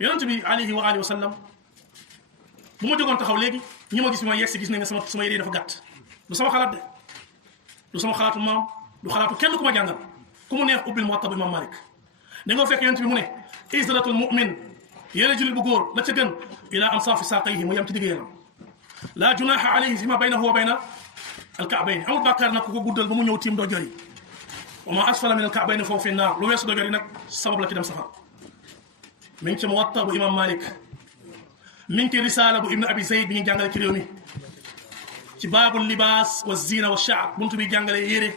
yonent bi alayhi wa alihi wa sallam bu ma jógoon taxaw léegi ñi ma gis bi ma yegg si gis nañ ne sama yére dafa gàtt du sama xalaat de du sama xalaatu maam du xalaatu kenn ku ma jàngal ku mu neex ubbil Muwatta bu Imam Malik da nga fekk yonent bi mu ne izratul mu'min yére jullit bu góor la ca gën ila ansaafi saaqayhi mu yem ci digg yaram la junaha alayhi fi ma baynahu wa bayna alka'bayn amul bàkkaar nag ku ko guddal ba mu ñëw tiim dojor yi wa ma asfala min alka'bayn foofu fi naar lu weesu dojor yi nag sabab la ci dem safar mi ngi ci Muwatta bu Imam Malik mi ngi ci risaala bu Ibn Abi Zayd bi ñu jàngale ci réew mi ci baabul libaas wa zina wa sha'r buntu bi jàngale yére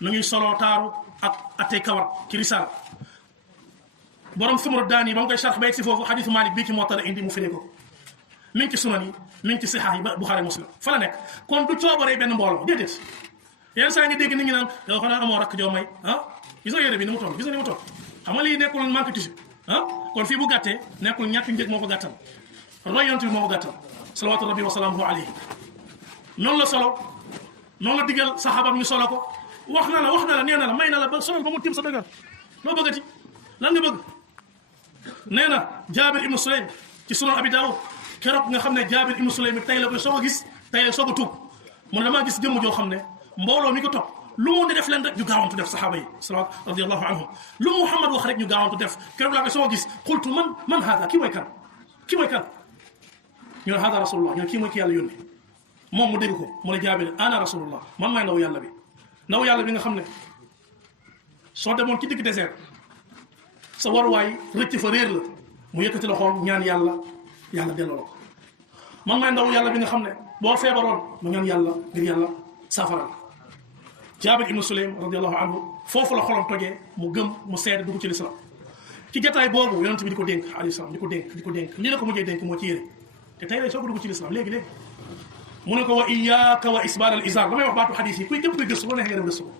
nu ñuy soloo taaru ak atay kawar ci risaala borom Sumru Daani ba mu koy sharx ba yegg si foofu xadiisu Malik bii ci Muwatta la indi mu firee ko mi ngi ci sunan yi mi ngi ci sixaax yi ba Buxaari Muslim fa la nekk kon du coobaree benn mbooloo déedéet yenn saa nga dégg nit ñi naan yow xanaa amoo rakk joo may gis nga yére bi ni mu toll gis nga ni mu toll xam nga lii nekkul manque tissu kon fii bu gàttee nekkul ñàkk njëg moo ko gàttal roy yonent bi moo ko gàttal salawaatu rabbi wa salaamuhu alayhi noonu la solo noonu la digal saxaabam ñu solo ko wax na la nee na la may na la ba solol ba mu tim sa dëgër loo bëggati lan nga bëgg nee na Jaabir ibnu Sulaym ci sunan Abi Daawud keroog nga xam ne Jaabir ibnu Sulaym tey la koy soog a gis tey la soog a tuub mu ne damaa gis jëmm joo xam ne mbooloo mi ko topp lu mu di def leen rek ñu gaawantu def saxaaba yi salaat radiyallahu anhum lu Muhammad wax rek ñu gaawantu def keroog laa koy soog a gis xultu man haada kii mooy kan ñu ne haada rasulullah ñu ne kii mooy ki yàlla yónni moom mu dégg ko mu ne Jaabir ana rasulullah man maay ndaw yàlla bi nga xam ne soo demoon ci digg désert sa waruwaay rëcc fa réer la mu yëkkati loxoom ñaan yàlla delloo la ko man maay ndaw yàlla bi nga xam ne boo feebaroon mu ñaan yàlla ngir yàlla saafara la Jaabir ibnu Sulaym radiyallahu anhu foofu la xolam tojee mu gëm mu seede dugg ci lislaam ci jataay boobu yonent bi di ko dénk alayhi salaam di ko dénk lii la ko mujjee dénk moo ci yére te tey lay soo ko dugg ci lislaam léegi mu ne ko wa iyyaka wa isbal al izar damay wax baatu xadis yi képp kuy gëstu ko neex nga dem gëstu ko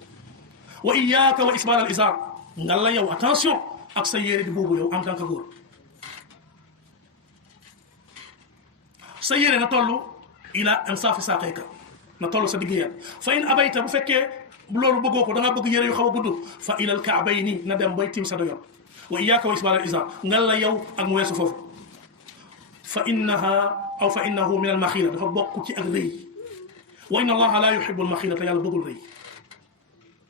wa iyyaka wa isbal al izar nga la yow attention ak sa yére di boobu yow en tant que góor sa yére na toll ila ansaafi saaqayka na toll sa digg yàlla fa in abayta bu fekkee loolu bëggoo ko da nga bëgg yére yu xaw a gudd fa ila al ka'bayni na dem bay tim sa doyoon wa iyyaka wa isbal al izar nga la yow ak mu weesu foofu fa innahu min al maxila dafa bokk ci ak rëy wa inna allaha la yuhibbu al maxila te yàlla bëggul rëy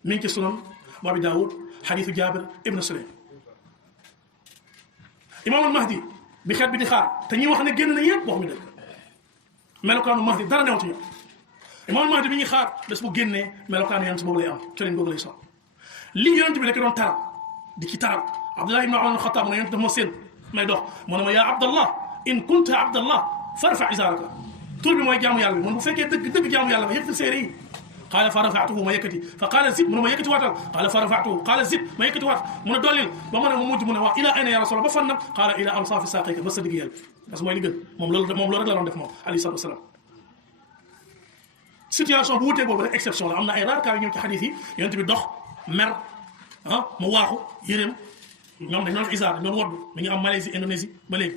mi ngi ci sunan Abi Daawud xadiisu Jaabir ibn Sulaym imaam al mahdi bi xeet bi di xaar te ñi wax ne génn na yëpp wax ñu dëgg melokaanu mahdi dara newatu ñu imaam al mahdi bi ñuy xaar bés bu génnee melokaanu yonent boobu lay am colin boobu lay sol li yonent bi nekk doon taral di ci taral Abdullah ibn Umar al-Xattaab ne yonent daf ma seen may dox mu ne ma yaa Abdallah in kunta Abdallah farfa izaaraka tur bi mooy jaamu yàlla bi mun bu fekkee dëgg jaamu yàlla nga yëkkati séeré yi qaala fa rafa'tuhu ma yëkkati fa qaala zid mu ne ma yëkkati waatal qaala fa rafa'tuhu qaala zid ma yëkkati waat mu ne dollil ba ma ne mu mujj mu ne waa ila ayna ya rasulallah ba fan nag qaala ila ansaafi saaqayka ba sa digg yàlla parce que mooy li gën moom loolu rek la doon def moom alayhi salaatu wasalaam situation bu wutee boobu rek exception la am na ay raar kaa yu ñëw ci xadis yi yonent bi dox mer mu waaxu yéreem ñoom dañ doon def isaar dañ doon woddu mi ngi am Malaisie Indonésie ba léegi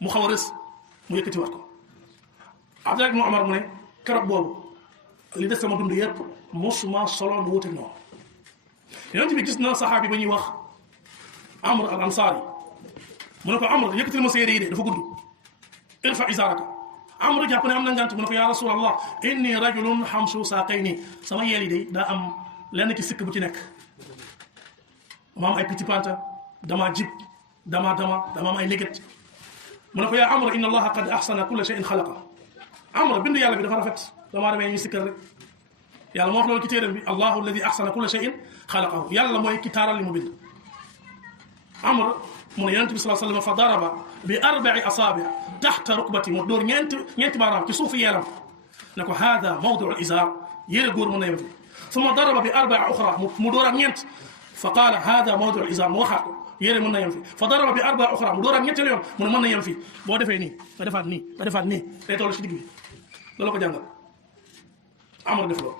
mu xaw a rës mu yëkkati waat ko Abdullah ibn Umar mu ne keroog boobu li des sama dund yëpp mosuma solo lu wuute noonu yonent bi gis na saxaabi ba ñuy wax Amr al Ansari mu ne ko Amr yëkkatil ma sa yére yi de dafa gudd irfa izaaraka Amr jàpp ne am na ngant mu ne ko ya rasulallah inni rajulun hamsu saaqayni sama yeel yi de daa am lenn ci sikk bu ci nekk dama am ay petit panta dama jib dama am ay léget mu ne ko yaa Amr inna allaha qad ahsana kulla shay'in xalaqa Amr bindu yàlla bi dafa rafet dama demee ñu sikkar rek yàlla moo wax loolu ci téeram bi allahu alladi ahsana kulla shay'in xalaqahu yàlla mooy ki taaral li mu bind Amr mu ne yonent bi sallallahu alayhi wa sallam fa daraba bi arba'i asaabi' taxta rukbati mu dóor ñeenti baaraam ci suufu yeelam ne ko hada mawdi'u al-izaar yére góor mën na yem fi summa daraba bi arba'i uxra mu dóor ak ñeent fa qaala hada mawdi'u al-izaar mu waxaat ko yére mën na yem fi fa daraba bi arba'i uxra mu dóor ak ñetteel yoon mu ne mën na yem fi boo defee nii nga defaat nii day toll ci digg bi loolu ko jàngal Amr def loolu